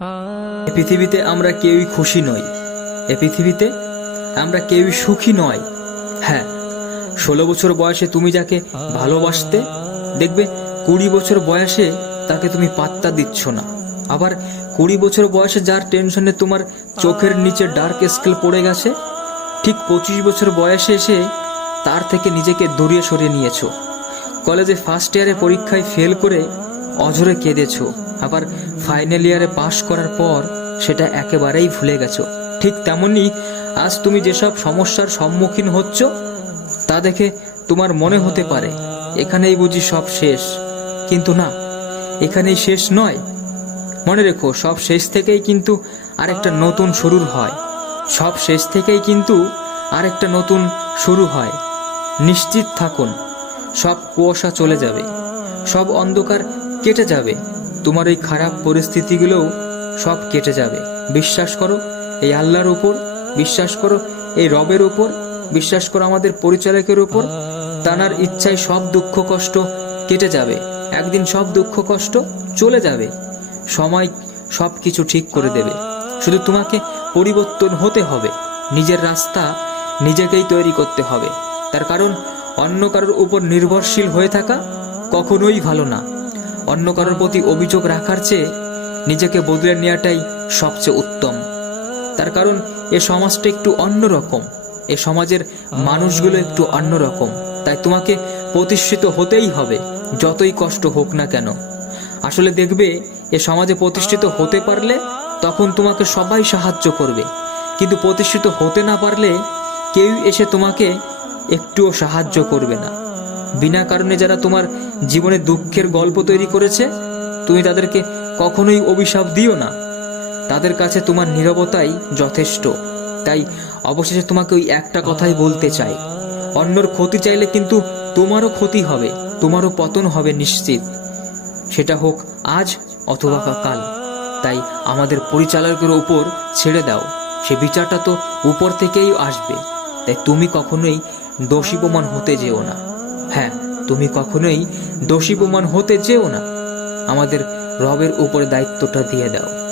এ পৃথিবীতে আমরা কেউই খুশি নই। এ পৃথিবীতে আমরা কেউই সুখী নয়। হ্যাঁ ষোলো বছর বয়সে তুমি যাকে ভালোবাসতে, দেখবে কুড়ি বছর বয়সে তাকে তুমি পাত্তা দিচ্ছ না। আবার কুড়ি বছর বয়সে যার টেনশনে তোমার চোখের নিচে ডার্ক স্কেল পড়ে গেছে, ঠিক পঁচিশ বছর বয়সে এসে তার থেকে নিজেকে দূরিয়ে সরিয়ে নিয়েছো। কলেজে ফার্স্ট ইয়ারে পরীক্ষায় ফেল করে অঝরে কেঁদেছো। আবার ফাইনাল ইয়ারে পাশ করার পর সেটা একেবারেই ভুলে গেছো। ঠিক তেমনি আজ তুমি যেসব সমস্যার সম্মুখীন হচ্ছ, তা দেখে তোমার মনে হতে পারে, এখানেই বুঝি সব শেষ। কিন্তু না, এখানেই শেষ নয়। মনে রেখো, সব শেষ থেকেই কিন্তু আরেকটা নতুন শুরুর হয়। সব শেষ থেকেই কিন্তু আরেকটা নতুন শুরু হয়। নিশ্চিত থাকুন, সব কুয়াশা চলে যাবে। সব অন্ধকার কেটে যাবে। তোমার এই খারাপ পরিস্থিতিগুলোও সব কেটে যাবে। বিশ্বাস করো, এই আল্লাহর উপর, বিশ্বাস করো, এই রবের উপর, বিশ্বাস করো আমাদের পরিচালকের উপর, তানার ইচ্ছায় সব দুঃখ কষ্ট কেটে যাবে। একদিন সব দুঃখ কষ্ট চলে যাবে। সময় সব কিছু ঠিক করে দেবে। শুধু তোমাকে পরিবর্তন হতে হবে। নিজের রাস্তা নিজেকেই তৈরি করতে হবে। তার কারণ অন্য কারোর উপর নির্ভরশীল হয়ে থাকা কখনোই ভালো না। অন্য কারোর প্রতি অভিযোগ রাখার চেয়ে নিজেকে বদলে নেওয়াটাই সবচেয়ে উত্তম। তার কারণ, এ সমাজটা একটু অন্যরকম। এ সমাজের মানুষগুলো একটু অন্যরকম। তাই তোমাকে প্রতিষ্ঠিত হতেই হবে, যতই কষ্ট হোক না কেন। আসলে দেখবে, এ সমাজে প্রতিষ্ঠিত হতে পারলে তখন তোমাকে সবাই সাহায্য করবে। কিন্তু প্রতিষ্ঠিত হতে না পারলে কেউ এসে তোমাকে একটুও সাহায্য করবে না। বিনা কারণে যারা তোমার জীবনে দুঃখের গল্প তৈরি করেছে, তুমি তাদেরকে কখনোই অভিশাপ দিও না। তাদের কাছে তোমার নীরবতাই যথেষ্ট। তাই অবশেষে তোমাকে ওই একটা কথাই বলতে চাই। অন্যর ক্ষতি চাইলে কিন্তু তোমারও ক্ষতি হবে, তোমারও পতন হবে নিশ্চিত। সেটা হোক আজ অথবা কাল। তাই আমাদের পরিচালকের উপর ছেড়ে দাও। সে বিচারটা তো উপর থেকেই আসবে। তাই তুমি কখনোই দোষী প্রমাণ হতে যেও না। হ্যাঁ তুমি কখনোই দোষী প্রমাণ হতে চেও না। আমাদের রবের উপর দায়িত্বটা দিয়ে দাও।